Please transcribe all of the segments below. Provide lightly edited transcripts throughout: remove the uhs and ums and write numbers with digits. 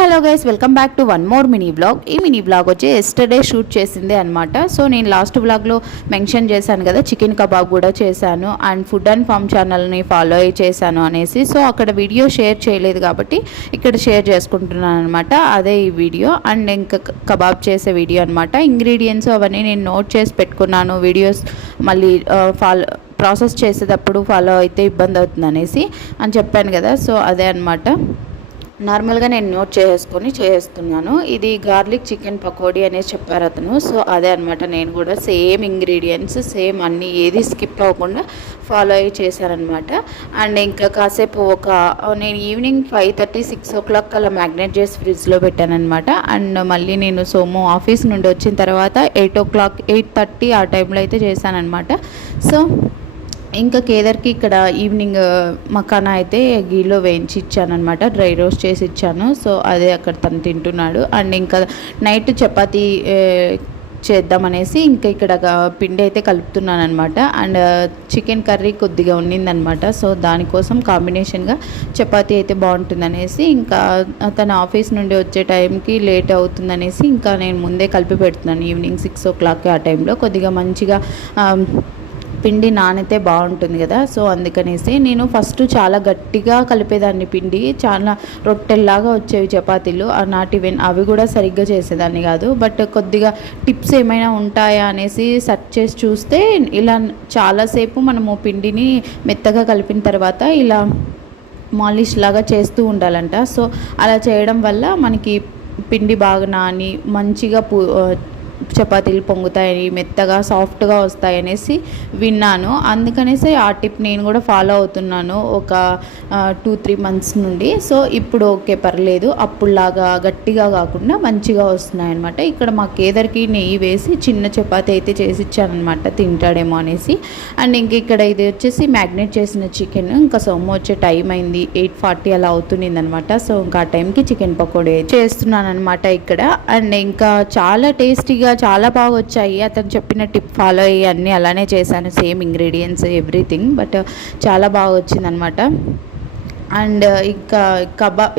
Hello guys, welcome back to one more mini vlog. ఈ mini vlog వచ్చి yesterday shoot చేసిందే అనమాట. So నేను లాస్ట్ వ్లాగ్లో మెన్షన్ చేశాను కదా, చికెన్ కబాబ్ కూడా చేశాను అండ్ ఫుడ్ అండ్ ఫామ్ ఛానల్ని ఫాలో అయ్యి చేశాను అనేసి. సో అక్కడ వీడియో షేర్ చేయలేదు కాబట్టి ఇక్కడ షేర్ చేసుకుంటున్నాను అనమాట. అదే ఈ వీడియో అండ్ ఇంకా కబాబ్ చేసే వీడియో అనమాట. ఇంగ్రీడియంట్స్ అవన్నీ నేను నోట్ చేసి పెట్టుకున్నాను. వీడియోస్ మళ్ళీ ప్రాసెస్ చేసేటప్పుడు ఫాలో అయితే ఇబ్బంది అవుతుంది అనేసి అని చెప్పాను కదా. సో అదే అనమాట, నార్మల్గా నేను నోట్ చేస్తున్నాను. ఇది గార్లిక్ చికెన్ పకోడీ అనేసి చెప్పారు అతను. సో అదే అనమాట, నేను కూడా సేమ్ ఇంగ్రీడియంట్స్ సేమ్ అన్నీ ఏది స్కిప్ అవ్వకుండా ఫాలో అయ్యి చేశారనమాట. అండ్ ఇంకా కాసేపు నేను ఈవినింగ్ 5:30, 6 o'clock అలా మ్యాగ్నేట్ చేసి ఫ్రిడ్జ్లో పెట్టానమాట. అండ్ మళ్ళీ నేను సోము ఆఫీస్ నుండి వచ్చిన తర్వాత 8 o'clock 8:30 ఆ టైంలో అయితే చేశానమాట. సో ఇంకా కేదర్కి ఇక్కడ ఈవినింగ్ మకానా అయితే గీలో వేయించి ఇచ్చానమాట, డ్రై రోస్ట్ చేసి ఇచ్చాను. సో అదే అక్కడ తను తింటున్నాడు. అండ్ ఇంకా నైట్ చపాతీ చేద్దామనేసి ఇంకా ఇక్కడ పిండి అయితే కలుపుతున్నాను అనమాట. అండ్ చికెన్ కర్రీ కొద్దిగా ఉండిందనమాట. సో దానికోసం కాంబినేషన్గా చపాతీ అయితే బాగుంటుందనేసి, ఇంకా తన ఆఫీస్ నుండి వచ్చే టైంకి లేట్ అవుతుందనేసి ఇంకా నేను ముందే కలిపి పెడుతున్నాను. ఈవినింగ్ 6 o'clock ఆ టైంలో కొద్దిగా మంచిగా పిండి నానితే బాగుంటుంది కదా. సో అందుకనేసి నేను ఫస్ట్ చాలా గట్టిగా కలిపేదాన్ని, పిండి చాలా రొట్టెల్లాగా వచ్చేవి చపాతీలు అవి కూడా సరిగ్గా చేసేదాన్ని కాదు. బట్ కొద్దిగా టిప్స్ ఏమైనా ఉంటాయా అనేసి సెర్చ్ చేసి చూస్తే ఇలా చాలాసేపు మనము పిండిని మెత్తగా కలిపిన తర్వాత ఇలా మాలిష్ లాగా చేస్తూ ఉండాలంట. సో అలా చేయడం వల్ల మనకి పిండి బాగా నాని మంచిగా చపాతీలు పొంగుతాయి, మెత్తగా సాఫ్ట్గా వస్తాయి అనేసి విన్నాను. అందుకనేసి ఆ టిప్ నేను కూడా ఫాలో అవుతున్నాను ఒక 2-3 months నుండి. సో ఇప్పుడు ఓకే, పర్లేదు, అప్పుడులాగా గట్టిగా కాకుండా మంచిగా వస్తున్నాయి అనమాట. ఇక్కడ మా కేదర్కి నెయ్యి వేసి చిన్న చపాతీ అయితే చేసి ఇచ్చానమాట, తింటాడేమో అనేసి. అండ్ ఇంక ఇక్కడ ఇది వచ్చేసి మ్యాగ్నేట్ చేసిన చికెన్. ఇంకా సోము వచ్చే టైం అయింది, 8:40 అలా అవుతుంది అనమాట. సో ఇంకా ఆ టైంకి చికెన్ పకోడీ చేస్తున్నాను అనమాట ఇక్కడ. అండ్ ఇంకా చాలా టేస్టీగా చాలా బాగా వచ్చాయి. అతను చెప్పిన టిప్ ఫాలో అయ్యి అన్నీ అలానే చేశాను, సేమ్ ఇంగ్రీడియంట్స్ ఎవ్రీథింగ్. బట్ చాలా బాగా వచ్చిందనమాట. అండ్ ఇంకా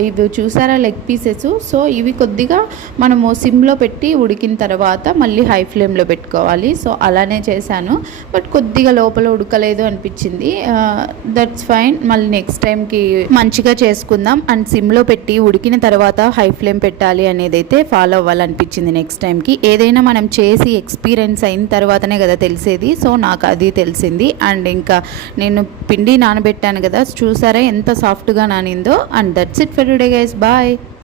ఇవి చూసారా లెగ్ పీసెస్. సో ఇవి కొద్దిగా మనము సిమ్లో పెట్టి ఉడికిన తర్వాత మళ్ళీ హై ఫ్లేమ్లో పెట్టుకోవాలి. సో అలానే చేశాను, బట్ కొద్దిగా లోపల ఉడకలేదు అనిపించింది. దట్స్ ఫైన్, మళ్ళీ నెక్స్ట్ టైంకి మంచిగా చేసుకుందాం. అండ్ సిమ్లో పెట్టి ఉడికిన తర్వాత హై ఫ్లేమ్ పెట్టాలి అనేది అయితే ఫాలో అవ్వాలనిపించింది నెక్స్ట్ టైంకి. ఏదైనా మనం చేసి ఎక్స్పీరియన్స్ అయిన తర్వాతనే కదా తెలిసేది. సో నాకు అది తెలిసింది. అండ్ ఇంకా నేను పిండి నానబెట్టాను కదా, చూసారా ఎంత సాఫ్ట్గా నానిందో. And that's it for today guys, bye.